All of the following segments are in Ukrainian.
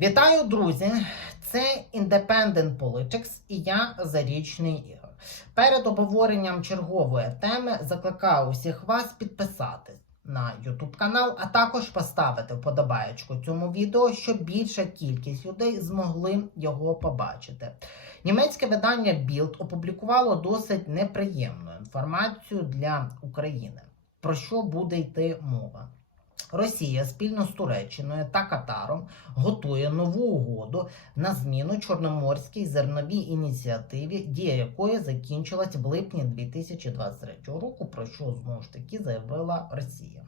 Вітаю, друзі! Це Independent Politics і я Зарічний Ігор. Перед обговоренням чергової теми закликаю усіх вас підписатись на YouTube канал, а також поставити вподобаєчку цьому відео, щоб більша кількість людей змогли його побачити. Німецьке видання Bild опублікувало досить неприємну інформацію для України. Про що буде йти мова? Росія спільно з Туреччиною та Катаром готує нову угоду на зміну Чорноморській зерновій ініціативі, дія якої закінчилась в липні 2023 року, про що знову ж таки заявила Росія.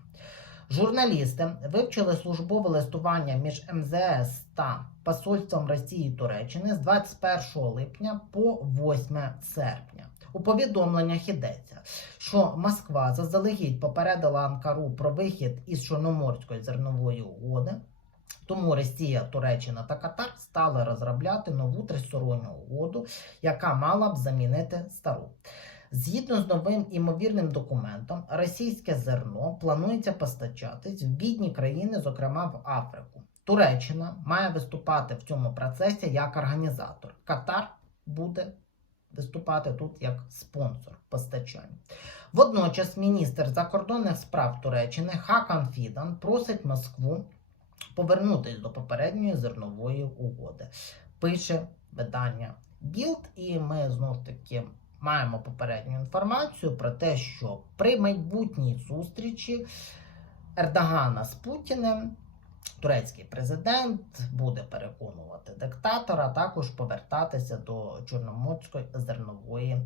Журналісти вивчили службове листування між МЗС та Посольством Росії і Туреччини з 21 липня по 8 серпня. У повідомленнях йдеться, що Москва заздалегідь попередила Анкару про вихід із Чорноморської зернової угоди. Тому Росія, Туреччина та Катар стали розробляти нову тристоронню угоду, яка мала б замінити стару. Згідно з новим імовірним документом, російське зерно планується постачатись в бідні країни, зокрема в Африку. Туреччина має виступати в цьому процесі як організатор. Катар буде виступати тут як спонсор постачання. Водночас міністр закордонних справ Туреччини Хакан Фідан просить Москву повернутись до попередньої зернової угоди. Пише видання Білд, і ми знов таки маємо попередню інформацію про те, що при майбутній зустрічі Ердогана з Путіним. Турецький президент буде переконувати диктатора також повертатися до Чорноморської зернової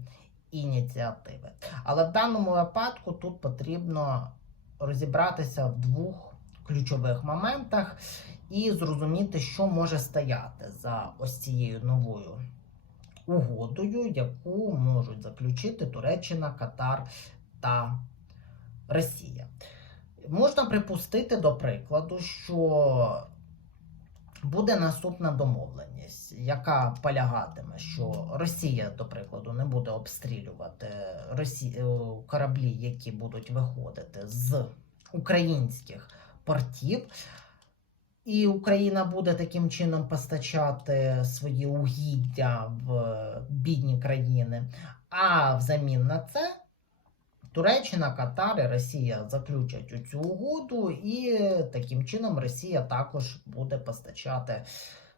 ініціативи. Але в даному випадку тут потрібно розібратися в двох ключових моментах і зрозуміти, що може стояти за ось цією новою угодою, яку можуть заключити Туреччина, Катар та Росія. Можна припустити, до прикладу, що буде наступна домовленість, яка полягатиме, що Росія, до прикладу, не буде обстрілювати Росі... е, кораблі, які будуть виходити з українських портів. І Україна буде таким чином постачати свої угіддя в бідні країни. А взамін на це Туреччина, Катар і Росія заключать у цю угоду, і таким чином Росія також буде постачати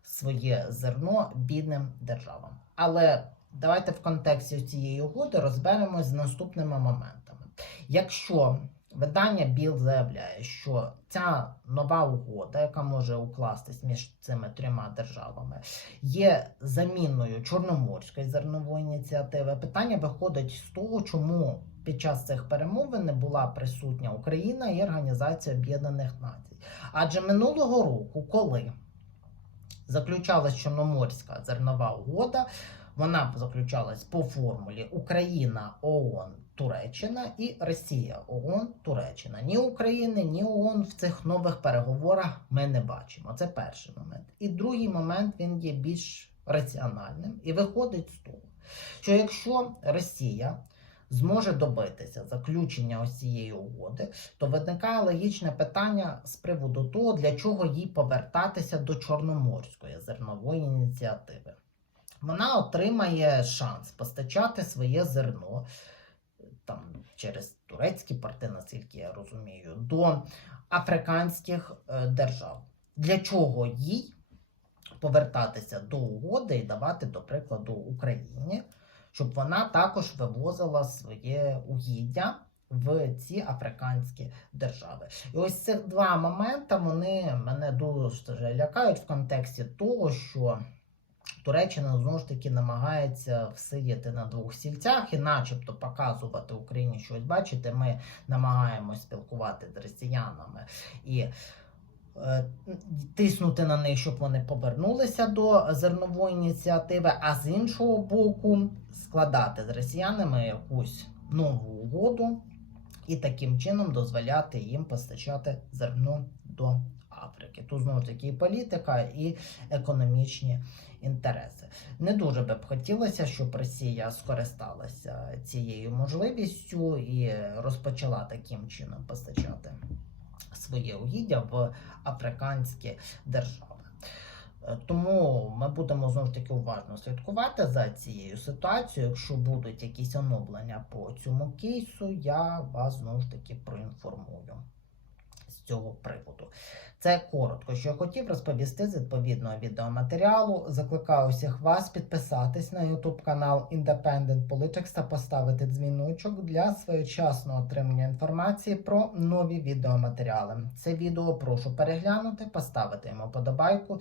своє зерно бідним державам. Але давайте в контексті цієї угоди розберемось з наступними моментами. Якщо видання Біл заявляє, що ця нова угода, яка може укластись між цими трьома державами, є заміною Чорноморської зернової ініціативи, питання виходить з того, чому під час цих перемовин не була присутня Україна і Організація Об'єднаних Націй. Адже минулого року, коли заключалась Чорноморська зернова угода, вона заключалась по формулі Україна, ООН, Туреччина і Росія, ООН, Туреччина. Ні України, ні ООН в цих нових переговорах ми не бачимо. Це перший момент. І другий момент він є більш раціональним і виходить з того, що якщо Росія зможе добитися заключення ось цієї угоди, то виникає логічне питання з приводу того, для чого їй повертатися до Чорноморської зернової ініціативи. Вона отримає шанс постачати своє зерно там через турецькі порти, наскільки я розумію, до африканських е, держав. Для чого їй повертатися до угоди і давати, до прикладу, Україні, щоб вона також вивозила своє угіддя в ці африканські держави. І ось ці два моменти вони мене дуже лякають в контексті того, що. Туреччина знову ж таки намагається всидіти на двох стільцях і, начебто, показувати Україні щось. Бачите, ми намагаємось спілкуватися з росіянами і тиснути на них, щоб вони повернулися до зернової ініціативи, а з іншого боку, складати з росіянами якусь нову угоду і таким чином дозволяти їм постачати зерно до Африки. Тут знову таки і політика, і економічні інтереси. Не дуже би б хотілося, щоб Росія скористалася цією можливістю і розпочала таким чином постачати своє угіддя в африканські держави. Е, Тому ми будемо знову ж таки уважно слідкувати за цією ситуацією. Якщо будуть якісь оновлення по цьому кейсу, я вас знову ж таки проінформую цього приводу. Це коротко, що я хотів розповісти з відповідного відеоматеріалу. Закликаю всіх вас підписатись на YouTube канал Independent Politics та поставити дзвіночок для своєчасного отримання інформації про нові відеоматеріали. Це відео прошу переглянути, поставити йому подобайку,